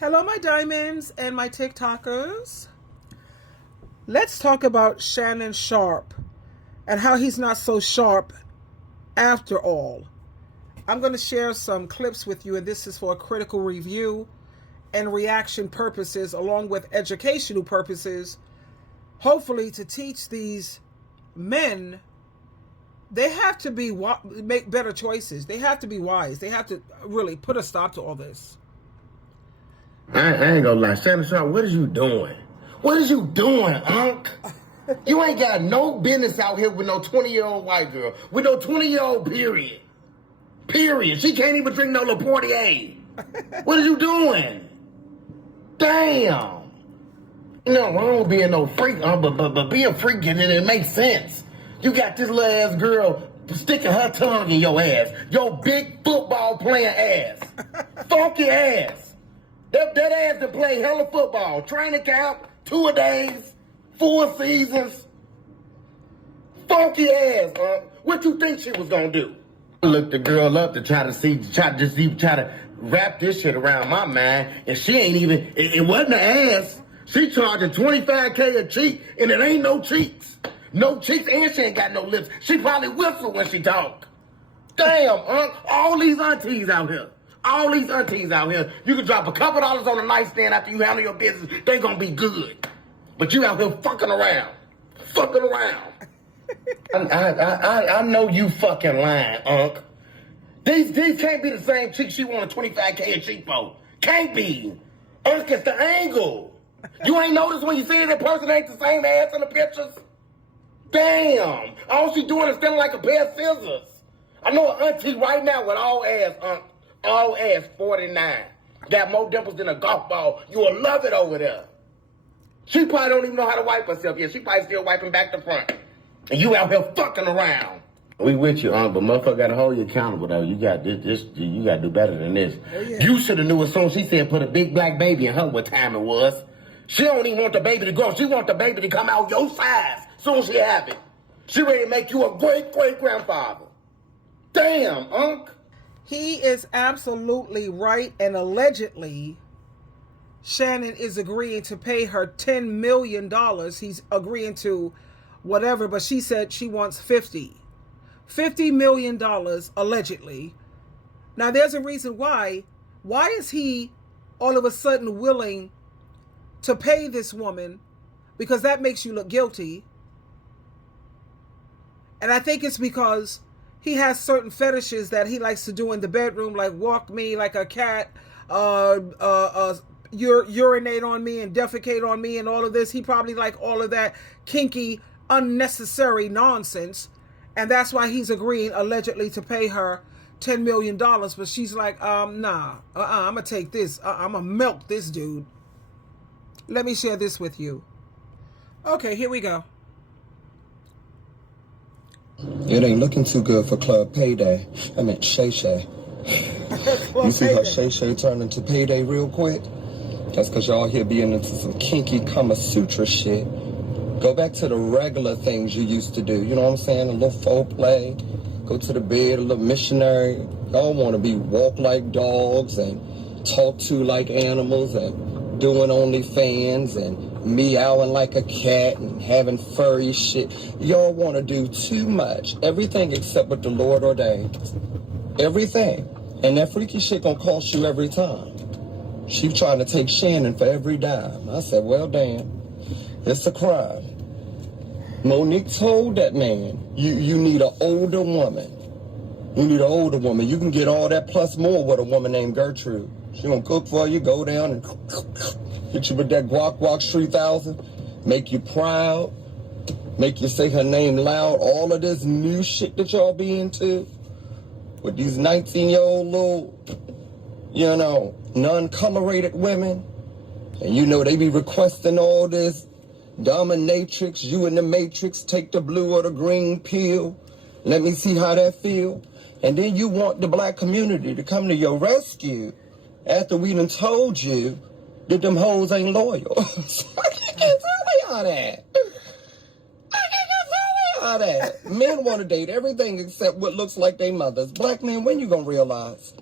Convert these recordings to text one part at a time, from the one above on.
Hello, my diamonds and my TikTokers. Let's talk about Shannon Sharpe and how he's not so sharp after all. I'm going to share some clips with you, and this is for a critical review and reaction purposes, along with educational purposes, hopefully to teach these men they have to make better choices. They have to be wise. They have to really put a stop to all this. I ain't gonna lie, Shannon Sharpe, what is you doing? What is you doing, Unc? You ain't got no business out here with no 20-year-old white girl. With no 20-year-old, period. Period. She can't even drink no Le Portier. What are you doing? Damn. No wrong with being no freak, but be a freak and it makes sense. You got this little ass girl sticking her tongue in your ass. Your big football playing ass. Funky ass. That ass to play hella football. Training camp, 2-a-days, 4 seasons. Funky ass, huh? What you think she was gonna do? I looked the girl up to try to wrap this shit around my mind, and she ain't even, it wasn't the ass. She charging $25K a cheek, and it ain't no cheeks. No cheeks, and she ain't got no lips. She probably whistle when she talk. Damn, all these aunties out here. All these aunties out here, you can drop a couple dollars on the nightstand after you handle your business, they gonna be good. But you out here fucking around. Fucking around. I know you fucking lying, Unc. These can't be the same chick she wanted $25K a cheek for. Can't be. Unc, it's the angle. You ain't noticed when you see that person ain't the same ass in the pictures? Damn. All she doing is feeling like a pair of scissors. I know an auntie right now with all ass, Unc. All ass 49. Got more dimples than a golf ball. You will love it over there. She probably don't even know how to wipe herself yet. She probably still wiping back to front. And you out here fucking around. We with you, but motherfucker gotta hold you accountable though. You got this you gotta do better than this. Oh, yeah. You should have knew as soon as she said put a big black baby in her what time it was. She don't even want the baby to grow. She want the baby to come out your size soon as she have it. She ready to make you a great-great-grandfather. Damn, Unc. He is absolutely right, and allegedly, Shannon is agreeing to pay her $10 million. He's agreeing to whatever, but she said she wants $50 million, allegedly. Now, there's a reason why. Why is he all of a sudden willing to pay this woman? Because that makes you look guilty. And I think it's because he has certain fetishes that he likes to do in the bedroom, like walk me like a cat, urinate on me and defecate on me and all of this. He probably like all of that kinky, unnecessary nonsense. And that's why he's agreeing, allegedly, to pay her $10 million. But she's like, nah, I'm going to take this. I'm going to milk this dude. Let me share this with you. Okay, here we go. It ain't looking too good for Club Payday. I meant Shay Shay. You see how Shay Shay turned into Payday real quick? That's because y'all here being into some kinky Kama Sutra shit. Go back to the regular things you used to do. You know what I'm saying? A little foreplay. Go to the bed, a little missionary. Y'all want to be walk like dogs and talk to like animals and doing OnlyFans and meowing like a cat and having furry shit. Y'all want to do too much. Everything except what the Lord ordains. Everything. And that freaky shit gonna cost you every time. She trying to take Shannon for every dime. I said, well, damn. It's a crime. Monique told that man, you need an older woman. You need an older woman. You can get all that plus more with a woman named Gertrude. She gonna cook for you, go down and hit you with that guac 3000, make you proud, make you say her name loud, all of this new shit that y'all be into with these 19-year-old little, non-colorated women. And they be requesting all this dominatrix, you in the matrix, take the blue or the green pill. Let me see how that feel. And then you want the black community to come to your rescue after we done told you that them hoes ain't loyal. So I can't tell me all that. All that. Men want to date everything except what looks like their mothers. Black men, when you gonna realize?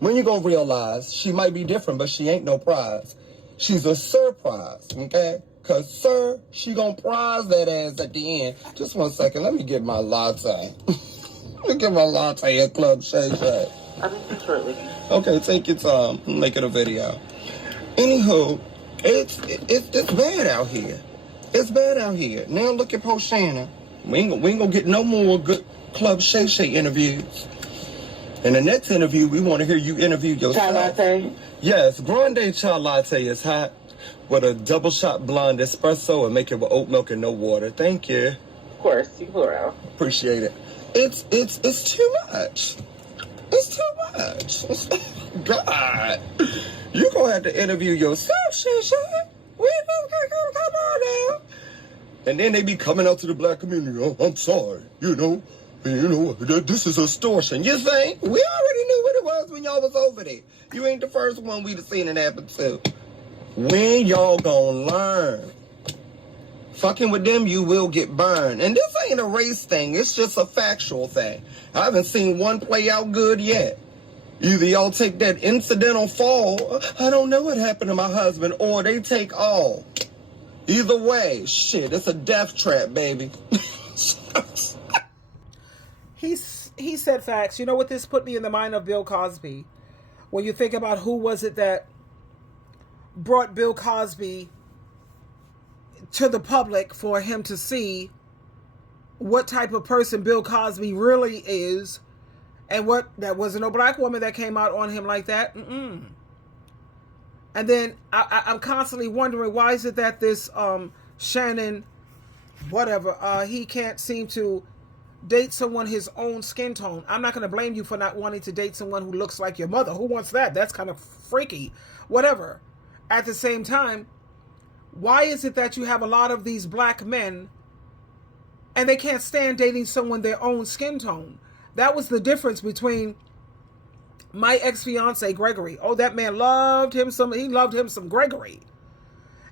When you gonna realize she might be different, but she ain't no prize. She's a surprise, okay? Cause sir, she gonna prize that ass at the end. Just 1 second, let me get my latte. Let me get my latte at Club Shay Shay. I'll be here shortly. Okay, take your time. Make it a video. Anywho, it's bad out here. It's bad out here. Now look at post Shannon. We ain't gonna get no more good Club Shay Shay interviews. In the next interview, we want to hear you interview yourself. Chai latte? Yes, grande chai latte is hot with a double shot blonde espresso and make it with oat milk and no water. Thank you. Of course, you can pull around. Appreciate it. It's too much. It's too much. God, you gonna have to interview yourself, Shay Shay. We just come on now. And then they be coming out to the black community. Oh, I'm sorry, this is extortion. You think? We already knew what it was when y'all was over there. You ain't the first one we'd have seen it happen to. When y'all gonna learn? Fucking with them, you will get burned. And this ain't a race thing. It's just a factual thing. I haven't seen one play out good yet. Either y'all take that incidental fall, I don't know what happened to my husband, or they take all. Either way, shit, it's a death trap, baby. He said facts. You know what this put me in the mind of Bill Cosby? When you think about who was it that brought Bill Cosby to the public for him to see what type of person Bill Cosby really is, and what that wasn't no black woman that came out on him like that. And then I'm constantly wondering, why is it that this Shannon, whatever, he can't seem to date someone his own skin tone. I'm not going to blame you for not wanting to date someone who looks like your mother. Who wants that? That's kind of freaky. Whatever. At the same time, why is it that you have a lot of these black men and they can't stand dating someone their own skin tone? That was the difference between my ex-fiance Gregory. Oh, that man loved him some Gregory.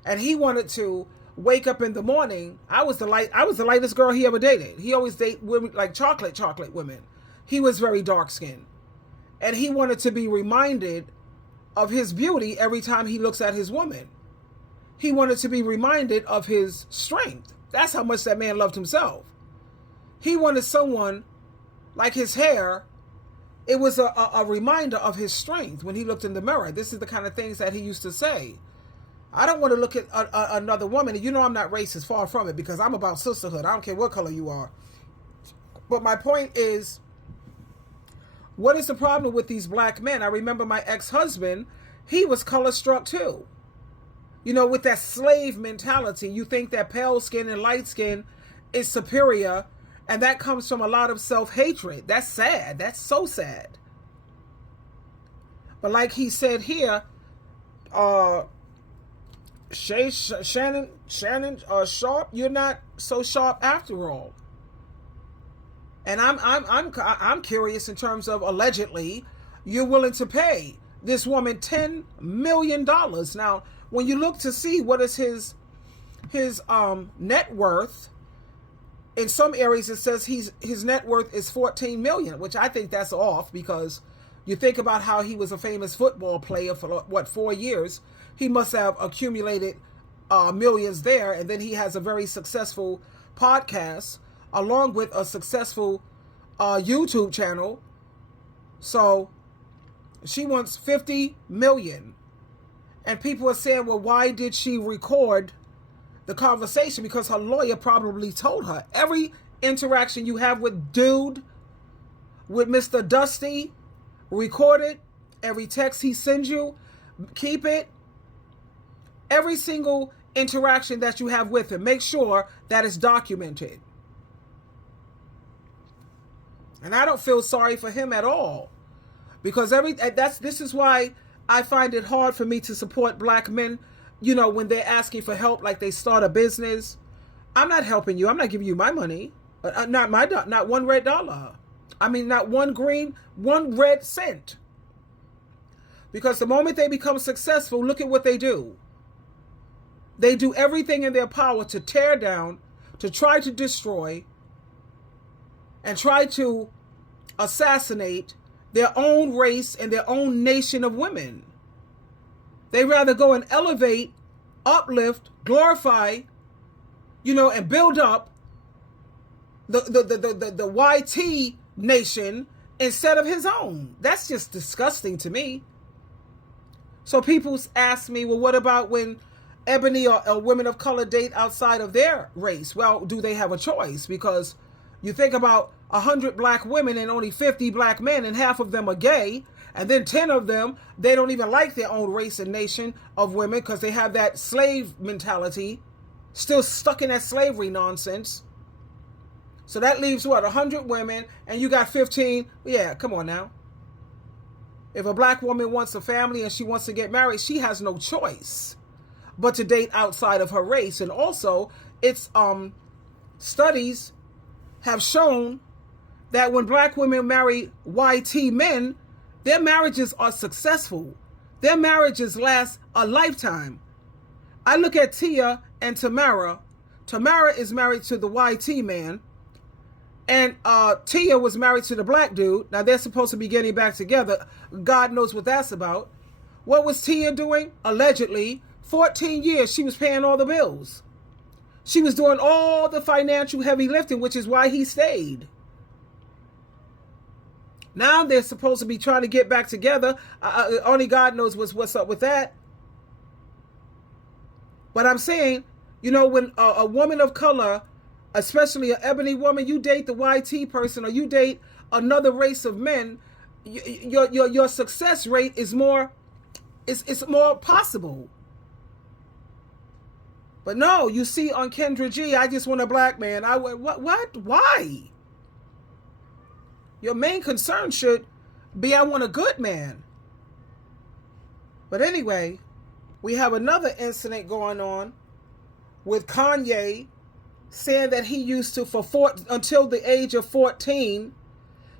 And he wanted to wake up in the morning. I was the lightest girl he ever dated. He always dated women like chocolate women. He was very dark skinned. And he wanted to be reminded of his beauty every time he looks at his woman. He wanted to be reminded of his strength. That's how much that man loved himself. He wanted someone like his hair. It was a reminder of his strength when he looked in the mirror. This is the kind of things that he used to say. I don't want to look at another woman. And you know I'm not racist, far from it, because I'm about sisterhood. I don't care what color you are. But my point is, what is the problem with these black men? I remember my ex-husband, he was color struck too. You know, with that slave mentality, you think that pale skin and light skin is superior, and that comes from a lot of self-hatred. That's sad. That's so sad. But like he said here, Shannon Sharpe, you're not so sharp after all. And I'm curious in terms of, allegedly, you're willing to pay this woman $10 million. Now, when you look to see what is his net worth, in some areas it says his net worth is $14 million, which I think that's off, because you think about how he was a famous football player for 4 years. He must have accumulated millions there, and then he has a very successful podcast along with a successful YouTube channel. So she wants $50 million. And people are saying, well, why did she record the conversation? Because her lawyer probably told her. Every interaction you have with dude, with Mr. Dusty, record it. Every text he sends you, keep it. Every single interaction that you have with him, make sure that it's documented. And I don't feel sorry for him at all, because this is why I find it hard for me to support black men, you know, when they're asking for help, like they start a business. I'm not helping you. I'm not giving you my money. Not one red dollar. I mean, not one red cent. Because the moment they become successful, look at what they do. They do everything in their power to tear down, to try to destroy, and try to assassinate their own race and their own nation of women. They rather go and elevate, uplift, glorify, and build up the YT nation instead of his own. That's just disgusting to me. So people ask me, well, what about when ebony or women of color date outside of their race? Well, do they have a choice? Because you think about 100 black women and only 50 black men, and half of them are gay, and then 10 of them, they don't even like their own race and nation of women because they have that slave mentality, still stuck in that slavery nonsense. So that leaves, 100 women, and you got 15. Yeah, come on now. If a black woman wants a family and she wants to get married, she has no choice but to date outside of her race. And also, it's studies have shown that when black women marry YT men, their marriages are successful. Their marriages last a lifetime. I look at Tia and Tamara. Tamara is married to the YT man, and Tia was married to the black dude. Now they're supposed to be getting back together. God knows what that's about. What was Tia doing? Allegedly, 14 years she was paying all the bills. She was doing all the financial heavy lifting, which is why he stayed. Now they're supposed to be trying to get back together. Only God knows what's up with that. But I'm saying, when a woman of color, especially an ebony woman, you date the YT person or you date another race of men, your success rate is more, it's more possible. But no, you see on Kendra G, I just want a black man. I went, what? Why? Your main concern should be, I want a good man. But anyway, we have another incident going on with Kanye saying that he used to, until the age of 14,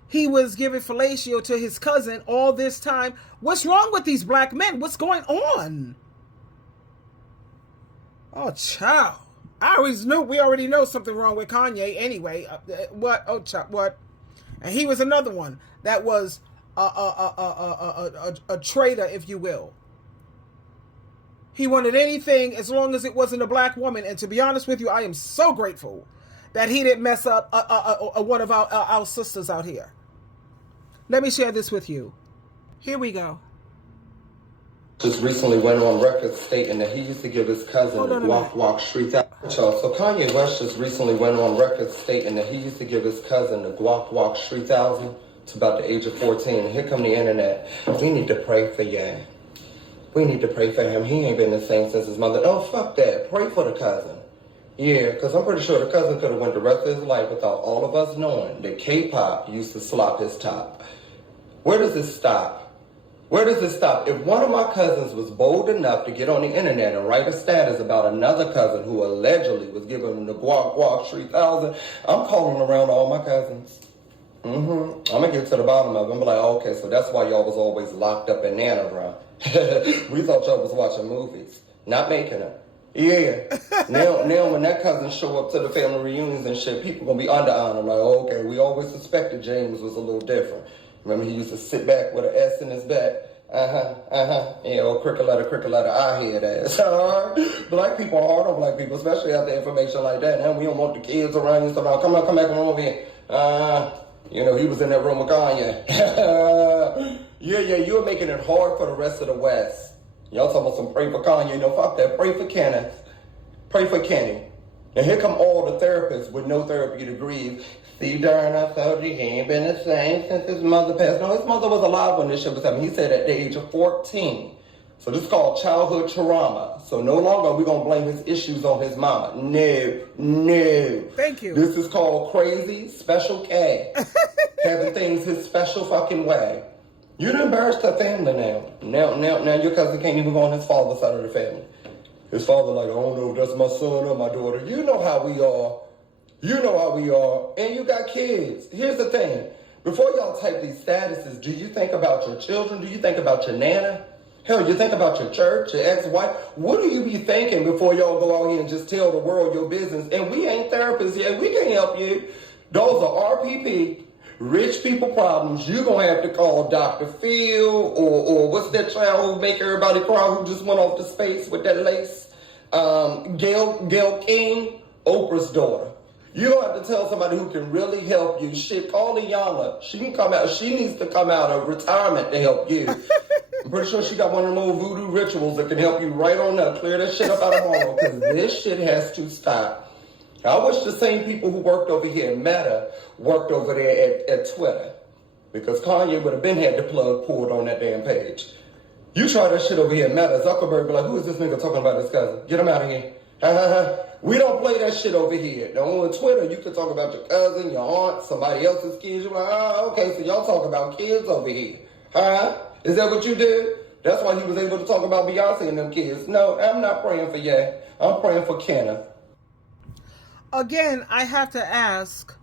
he was giving fellatio to his cousin all this time. What's wrong with these black men? What's going on? Oh, child. We already know something wrong with Kanye anyway. What? Oh, child, what? And he was another one that was a traitor, if you will. He wanted anything as long as it wasn't a black woman. And to be honest with you, I am so grateful that he didn't mess up one of our sisters out here. Let me share this with you. Here we go. Just recently went on record stating that he used to give his cousin Guac 3000. So Kanye West just recently went on record stating that he used to give his cousin the Guac 3000 to about the age of 14. And here come the internet. We need to pray for Yang. We need to pray for him. He ain't been the same since his mother. Oh, fuck that. Pray for the cousin. Yeah, because I'm pretty sure the cousin could have went the rest of his life without all of us knowing that K-pop used to slop his top. Where does this stop? Where does it stop? If one of my cousins was bold enough to get on the internet and write a status about another cousin who allegedly was giving him the Guac 3000, I'm calling around all my cousins. I'm going to get to the bottom of it and be like, okay, so that's why y'all was always locked up in Nana, bro. We thought y'all was watching movies, not making them. Yeah. Now when that cousin show up to the family reunions and shit, people going to be under on him. Like, okay, we always suspected James was a little different. Remember, he used to sit back with an S in his back. Yeah, old cricket letter, I hear that. Black people are hard on black people, especially after information like that. Now we don't want the kids around you. So now, come back in the room here. He was in that room with Kanye. Yeah, you're making it hard for the rest of the West. Y'all talking about some pray for Kanye. No, fuck that. Pray for Kenneth. Pray for Kenny. And here come all the therapists with no therapy degrees. See, darn, I told you he ain't been the same since his mother passed. No, his mother was alive when this shit was happening. He said at the age of 14. So this is called childhood trauma. So no longer are we going to blame his issues on his mama. No. Thank you. This is called crazy Special K. Having things his special fucking way. You done embarrassed her family now. Now your cousin can't even go on his father's side of the family. His father like, I don't know if that's my son or my daughter. You know how we are. And you got kids. Here's the thing. Before y'all type these statuses, do you think about your children? Do you think about your nana? Hell, you think about your church, your ex-wife? What do you be thinking before y'all go out here and just tell the world your business? And we ain't therapists yet. We can't help you. Those are RPP. rich people problems, you're going to have to call Dr. Phil or what's that child who make everybody cry who just went off to space with that lace? Gail King, Oprah's daughter. You don't have to tell somebody who can really help you. Shit, call Iyanla. She can come out. She needs to come out of retirement to help you. I'm pretty sure she got one of them old voodoo rituals that can help you right on up. Clear that shit up out of Harlem, because this shit has to stop. I wish the same people who worked over here in Meta worked over there at Twitter, because Kanye would have been had the plug pulled on that damn page. You try that shit over here in Meta, Zuckerberg be like, who is this nigga talking about his cousin? Get him out of here. We don't play that shit over here. Now, on Twitter, you can talk about your cousin, your aunt, somebody else's kids. You're like, oh, okay, so y'all talk about kids over here. Is that what you did? That's why he was able to talk about Beyonce and them kids. No, I'm not praying for Ye. I'm praying for Kenna. Again, I have to ask,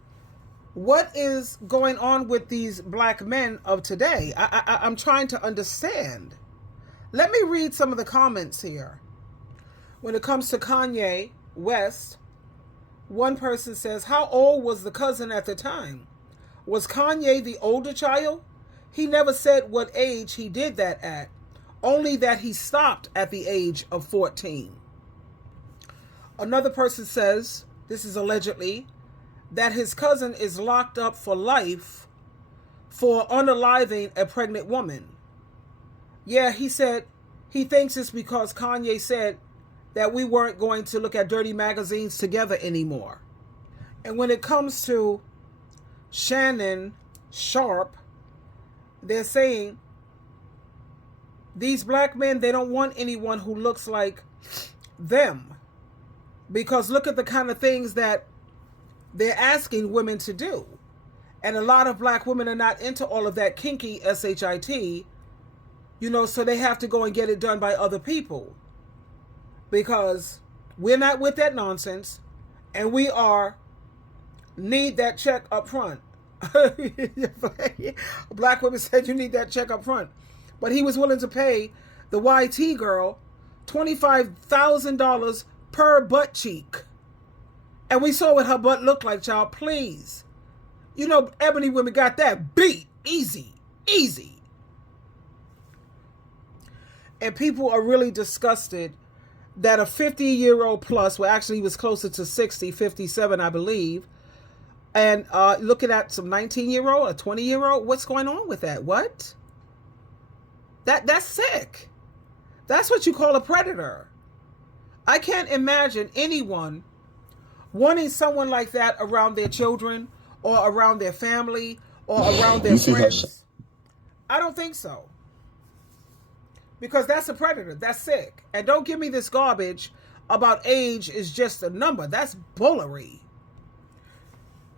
what is going on with these black men of today? I'm trying to understand. Let me read some of the comments here. When it comes to Kanye West, one person says, how old was the cousin at the time? Was Kanye the older child? He never said what age he did that at, only that he stopped at the age of 14. Another person says, this is allegedly, that his cousin is locked up for life for unaliving a pregnant woman. Yeah, he said he thinks it's because Kanye said that we weren't going to look at dirty magazines together anymore. And when it comes to Shannon Sharpe, they're saying these black men, they don't want anyone who looks like them. Because look at the kind of things that they're asking women to do. And a lot of black women are not into all of that kinky SHIT, so they have to go and get it done by other people. Because we're not with that nonsense, and we need that check up front. Black women said you need that check up front. But he was willing to pay the YT girl $25,000 per butt cheek. And we saw what her butt looked like, child. Please. Ebony women got that beat. Easy. And people are really disgusted that a 50-year-old plus, well, actually he was closer to 60, 57, I believe, and looking at some 19-year-old, a 20-year-old, what's going on with that? What? That's sick. That's what you call a predator. I can't imagine anyone wanting someone like that around their children or around their family or around their friends. I don't think so. Because that's a predator. That's sick. And don't give me this garbage about age is just a number. That's bullery.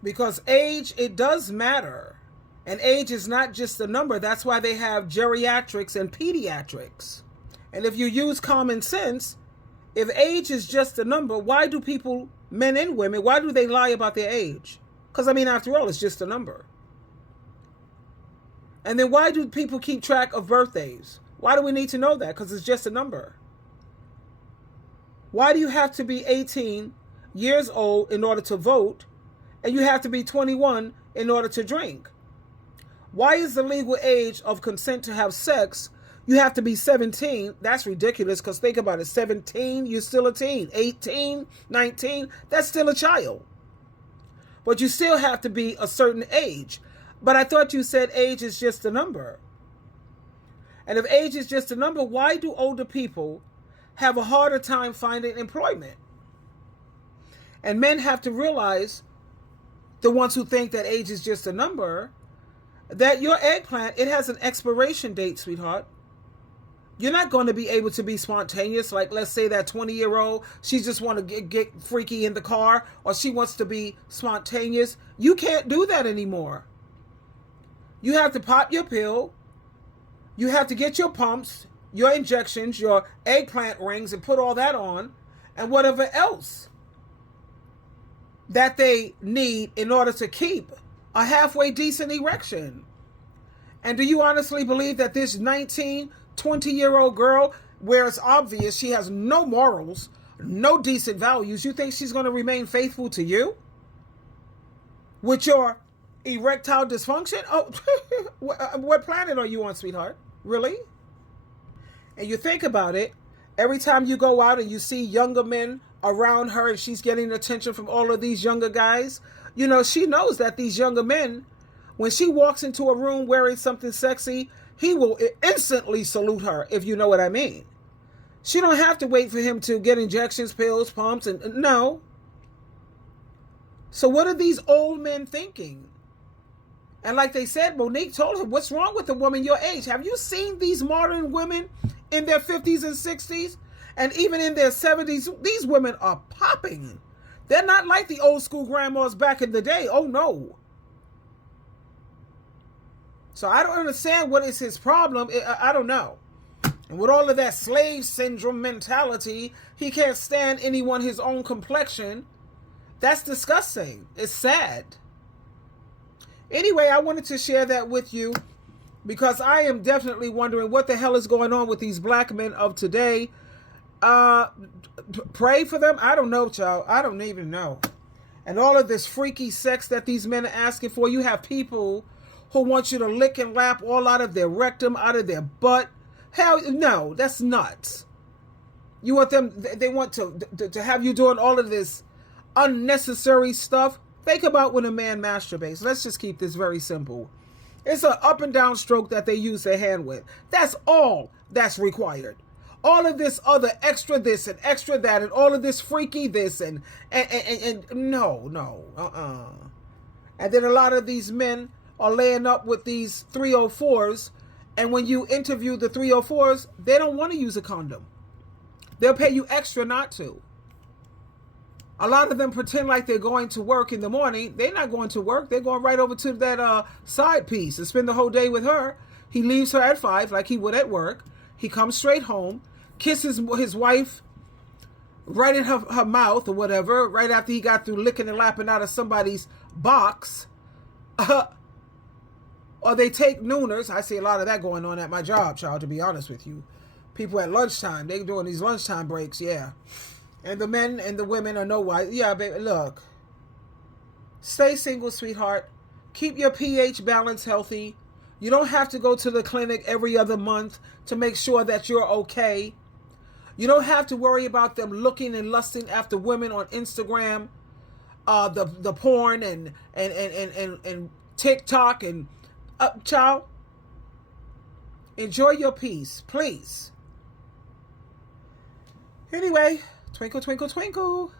Because age, it does matter. And age is not just a number. That's why they have geriatrics and pediatrics. And if you use common sense, if age is just a number, why do people, men and women, why do they lie about their age? Because, after all, it's just a number. And then why do people keep track of birthdays? Why do we need to know that? Because it's just a number. Why do you have to be 18 years old in order to vote, and you have to be 21 in order to drink? Why is the legal age of consent to have sex, you have to be 17? That's ridiculous, because think about it. 17, you're still a teen. 18, 19, that's still a child. But you still have to be a certain age. But I thought you said age is just a number. And if age is just a number, why do older people have a harder time finding employment? And men have to realize, the ones who think that age is just a number, that your eggplant, it has an expiration date, sweetheart. You're not going to be able to be spontaneous. Like, let's say that 20-year-old, she just want to get freaky in the car, or she wants to be spontaneous. You can't do that anymore. You have to pop your pill. You have to get your pumps, your injections, your eggplant rings, and put all that on, and whatever else that they need in order to keep a halfway decent erection. And do you honestly believe that this 19, 20-year-old girl, where it's obvious she has no morals, no decent values, you think she's going to remain faithful to you? With your Erectile dysfunction? Oh, what planet are you on, sweetheart? Really? And you think about it, every time you go out and you see younger men around her and she's getting attention from all of these younger guys, you know, she knows that these younger men, when she walks into a room wearing something sexy, he will instantly salute her, if you know what I mean. She don't have to wait for him to get injections, pills, pumps, and no. So what are these old men thinking? And like they said, Monique told him, what's wrong with a woman your age? Have you seen these modern women in their 50s and 60s? And even in their 70s, these women are popping. They're not like the old school grandmas back in the day. Oh, no. So I don't understand what is his problem. I don't know. And with all of that slave syndrome mentality, he can't stand anyone his own complexion. That's disgusting. It's sad. Anyway, I wanted to share that with you because I am definitely wondering what the hell is going on with these black men of today. Pray for them? I don't know, child. I don't even know. And all of this freaky sex that these men are asking for, you have people who want you to lick and lap all out of their rectum, out of their butt. Hell, no, that's nuts. You want them, they want to have you doing all of this unnecessary stuff. Think about when a man masturbates. Let's just keep this very simple. It's an up and down stroke that they use their hand with. That's all that's required. All of this other extra this and extra that and all of this freaky this and no. And then a lot of these men are laying up with these 304s, and when you interview the 304s, they don't want to use a condom. They'll pay you extra not to. A lot of them pretend like they're going to work in the morning. They're not going to work. They're going right over to that side piece and spend the whole day with her. He leaves her at 5 like he would at work. He comes straight home, kisses his wife right in her mouth or whatever, right after he got through licking and lapping out of somebody's box. Or they take nooners. I see a lot of that going on at my job, child, to be honest with you. People at lunchtime, they're doing these lunchtime breaks, yeah. And the men and the women are no white. Yeah, baby, look. Stay single, sweetheart. Keep your pH balance healthy. You don't have to go to the clinic every other month to make sure that you're okay. You don't have to worry about them looking and lusting after women on Instagram, the porn and TikTok and child. Enjoy your peace, please. Anyway, twinkle, twinkle, twinkle.